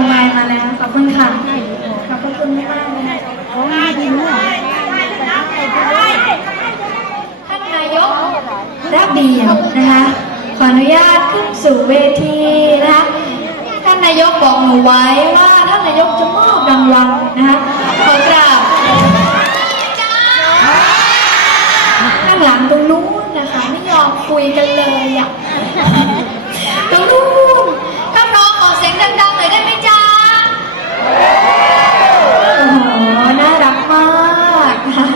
งไลน์มาแล้วขอบคุณค่ะ ขอบคุณมากๆเลยนะคะท่านนายกระเบียบนะคะ ขออนุญาตขึ้นสู่เวทีนะคะท่านนายกบอกหนูไว้ว่าท่านนายกจะมอบรางวัลนะคะขอกราบข้างหลังตรงนู้นนะคะ ไม่ยอมคุยกันเลยอะ ตรงนู้นข้างน้องขอเสียงดังๆหน่อยได้ไหมจ๊ะ โอ้โห น่ารักมากนะคะ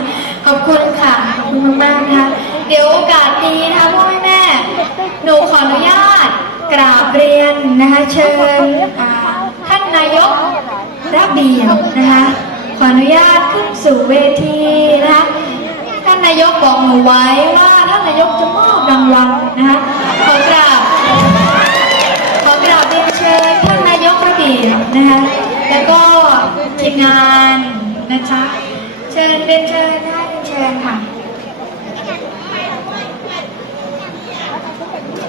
ขอบคุณค่ะ ขอบคุณมากๆนะคะ เดี๋ยวโอกาสนี้นะคะพ่อแม่ หนูขออนุญาตกราบเรีย นะคะเชิญท่านนายกระเบียบนะคะขออนุญาตขึ้นสู่เวทีนะคะท่านนายกบอกหนูไว้ว่าท่านนายกจะมอบรางวัลนะคะขอกราบขอกราบเรียนเชิญท่านนายกระเบียบนะคะแล้วก็ทีมงานนะจ๊ะเชิญเรียนเชิญได้เรียนเชิญค่ะ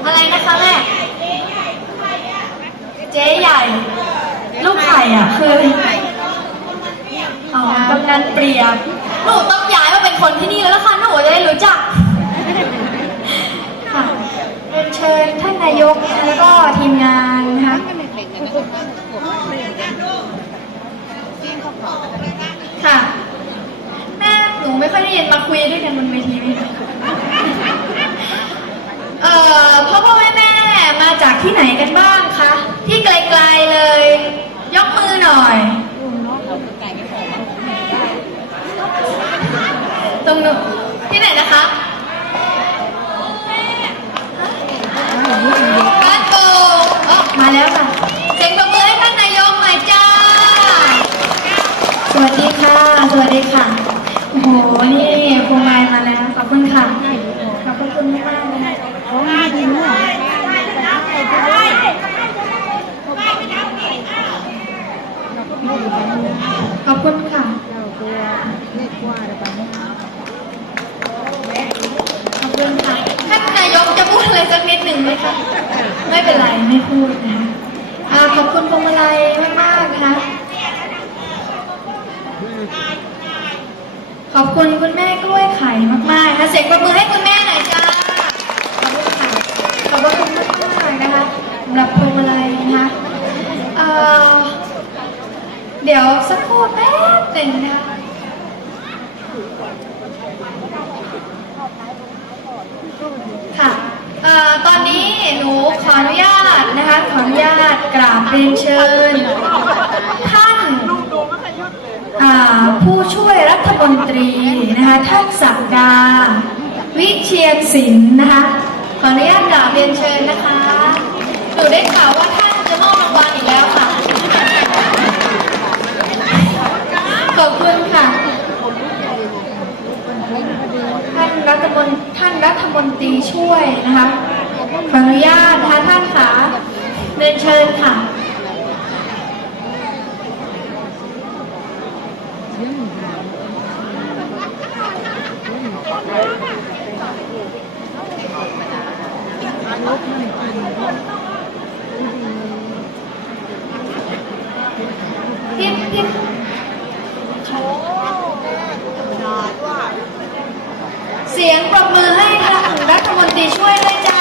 อะไรนะคะแม่ เจ๊ใหญ่ ลูกไข่อะคืออ๋อกำนันเปรียบหนูต้องย้ายมาเป็นคนที่นี่แล้วล่ะค่ะหนูจะได้รู้จักค่ะเรียนเชิญท่านนายกแล้วก็ทีมงานนะคะค่ะแม่หนูไม่ค่อยได้ยินมาคุยด้วยกันบนเวทีนี่เอ่อพ่อพ่อแม่า จากที่ไหนกันบ้างคะ ที่ไกลๆเลย ยกมือหน่อย ตรงนู้นที่ไหนนะคะบ้านโป่งอ้อมาแล้วค่ะเสียงปรบมือให้ท่านนายกหน่อยจ้า สวัสดีค่ะ สวัสดีค่ะ โอ้โห นี่พวงมาลัยมาแล้ว ขอบคุณค่ะ ขอบคุณมากๆเลยนะคะขอบคุณค่ะ ขอบ ขอบคุณค่ะท่านนายกจะพูดอะไรสักนิดหนึ่งไหมคะ ไม่เป็นไรไม่พูดนะคะอ่าขอบคุณพวงมาลัยมากๆนะคะขอบคุณคุณแม่กล้วยค่ะมากๆนะเสียงประมือให้คุณแม่หน่อยจ้า ขอบคุณค่ะ ขอบคุณมากๆนะคะสำหรับพวงมาลัยนะคะเอ่อเดี๋ยวสักครู่แป๊บหนึ่งนะคะ ค่ะเอ่อตอนนี้หนู ขออนุญาตนะคะขออนุญาตกราบเรียนเชิญ ท่านผู้ช่วยรัฐมนตรีนะคะท่านศักดา วิเชียนศิลป์นะคะขออนุญาตกราบเรียนเชิญนะคะหนูได้ข่าวว่าท่านจะมอบรางวัลอีกแล้วค่ะขอบคุณค่ะท่านรัฐมนท่านรัฐมนตรีช่วยนะคะ ขออนุญาตนะคะท่านขาเรียนเชิญค่ะพี่พี่เสียงปรบมือให้ท่านรัฐมนตรีช่วยด้วยจ้า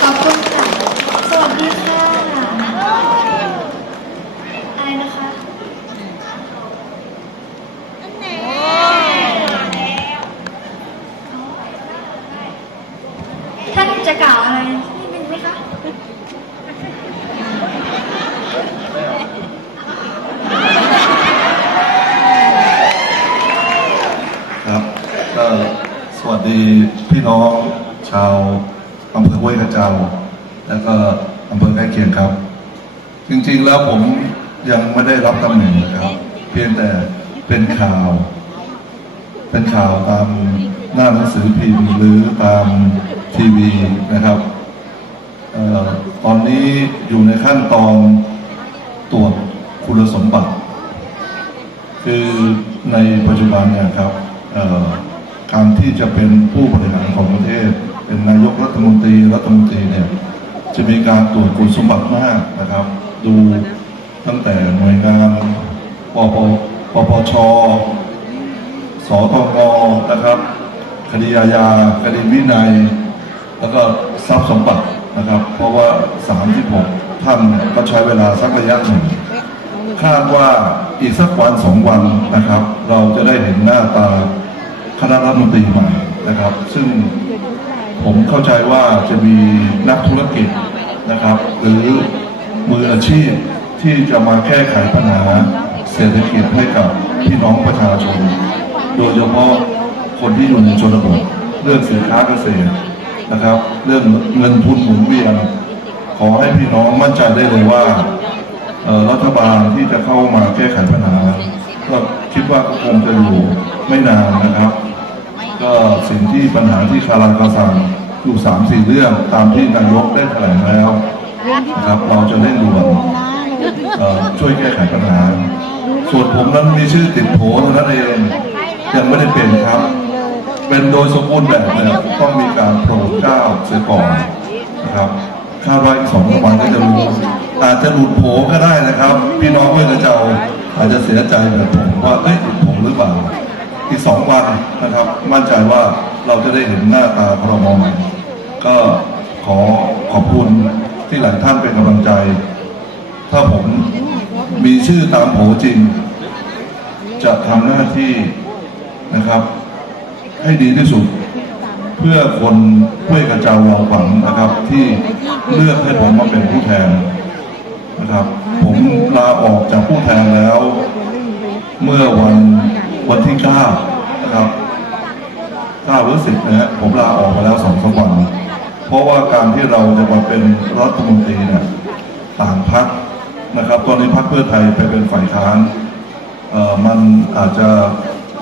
ขอบคุณค่ะ สวัสดีค่ะอะไรนะคะ ท่านจะกล่าวอะไรนิดนึงไหมคะครับก็สวัสดีพี่น้องชาวอำเภอห้วยกระเจ้า แล้วก็อำเภอใกล้เคียงครับ จริงๆแล้วผมยังไม่ได้รับตำแหน่งนะครับ เพียงแต่เป็นข่าว เป็นข่าวตามหน้าหนังสือพิมพ์หรือตาม ทีวีนะครับออตอนนี้อยู่ในขั้นตอนตรวจคุณสมบัติ คือในปัจจุบันเนี่ยครับการที่จะเป็นผู้บริหารของประเทศ เป็นนายกรัฐมนตรีรัฐมนตรีเนี่ยจะมีการตรวจคุณสมบัติมากนะครับ ดูตั้งแต่หน่วยงานปปปปชสตงนะครับ คดีอาญาคดีวินัย แล้วก็ทรัพย์สมบัตินะครับ เพราะว่า36ท่านเนี่ยก็ใช้เวลาสักระยะหนึ่งคาดว่าอีกสักวันสองวันนะครับ เราจะได้เห็นหน้าตาคณะรัฐมนตรีใหม่นะครับ ซึ่งผมเข้าใจว่าจะมีนักธุรกิจนะครับ หรือมืออาชีพที่จะมาแก้ไขปัญหาเศรษฐกิจให้กับพี่น้องประชาชน โดยเฉพาะคนที่อยู่ในชนบทเรื่องสินค้าเกษตร นะครับ เรื่องเงินทุนหมุนเวียนขอให้พี่น้องมั่นใจได้เลยว่ารัฐบาลที่จะเข้ามาแก้ไขปัญหา ก็คิดว่าคงจะอยู่ไม่นานนะครับ ก็สิ่งที่ปัญหาที่คาราคาซังอยู่สามสี่เรื่องตามที่นายกได้แถลงแล้วนะครับเราจะเร่งด่วนช่วยแก้ไขปัญหา ส่วนผมนั้นมีชื่อติดโผเท่านั้นเองยังไม่ได้เป็นครับ เป็นโดยสมบูรณ์แบบเนี่ยต้องมีการโปรดเกล้าเสียก่อนนะครับคาดว่าอีกสองสามวันก็จะรู้อาจจะหลุดโผก็ได้นะครับ พี่น้องเพื่อนจะเอาอาจจะเสียใจแบบผมว่าเอ้ยหลุดโผหรือเปล่าอีกสองวันนะครับ มั่นใจว่าเราจะได้เห็นหน้าตาพรมใหม่ก็ขอขอบคุณที่หลายท่านเป็นกำลังใจ ถ้าผมมีชื่อตามโผจริง จะทำหน้าที่นะครับ ให้ดีที่สุด เพื่อคนห้วยกระจาเราฝังนะครับ ที่เลือกให้ผมมาเป็นผู้แทนนะครับ ผมลาออกจากผู้แทนแล้ว เมื่อวันวันที่เก้านะครับเก้าหรือสิบนะฮะผมลาออกมาแล้วสองสามวันเพราะว่าการที่เราจะมาเป็นรัฐมนตรีเนี่ยต่างพักนะครับ ตอนนี้พักเพื่อไทยไปเป็นฝ่ายค้านเอ่อมันอาจจะ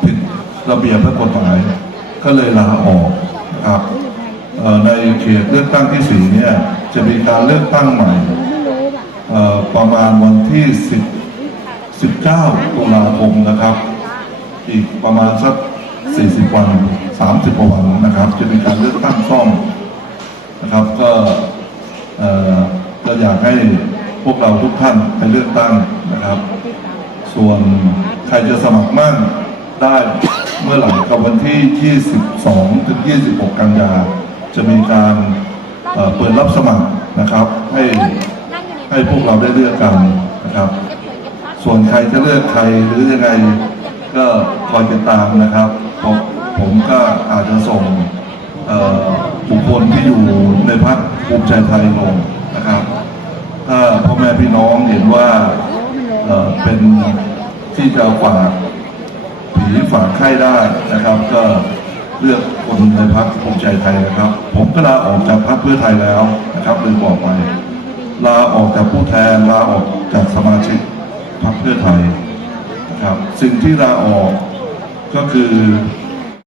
ผิดระเบียบและกฎหมาย ก็เลยลาออกนะครับในเขตเลือกตั้งที่สี่เนี่ยจะมีการเลือกตั้งใหม่ประมาณวันที่10 19ตุลาคมนะครับ อีกประมาณสัก40 วัน 30กว่าวันนะครับ จะมีการเลือกตั้งซ่อมนะครับ ก็เอ่อก็อยากให้พวกเราทุกท่านไปเลือกตั้งนะครับ ส่วนใครจะสมัครมั่งได้ อไหร่กับวันที่ 22 ถึง 26 กันยา จะมีการเปิดรับสมัครนะครับ ให้ให้พวกเราได้เลือกกันนะครับ ส่วนใครจะเลือกใครหรือยังไงก็คอยติดตามนะครับผมผมก็อาจจะส่งบุคคลที่อยู่ในพรรคภูมิใจไทยลงนะครับ ถ้าพ่อแม่พี่น้องเห็นว่าเเป็นที่จะฝาก ผีฝากไข้ได้นะครับ ก็เลือกคนในพักภูมิใจไทยนะครับ ผมก็ลาออกจากพักเพื่อไทยแล้วนะครับลืมบอกไป ลาออกจากผู้แทนลาออกจากสมาชิกพักเพื่อไทยนะครับ สิ่งที่ลาออกก็คือ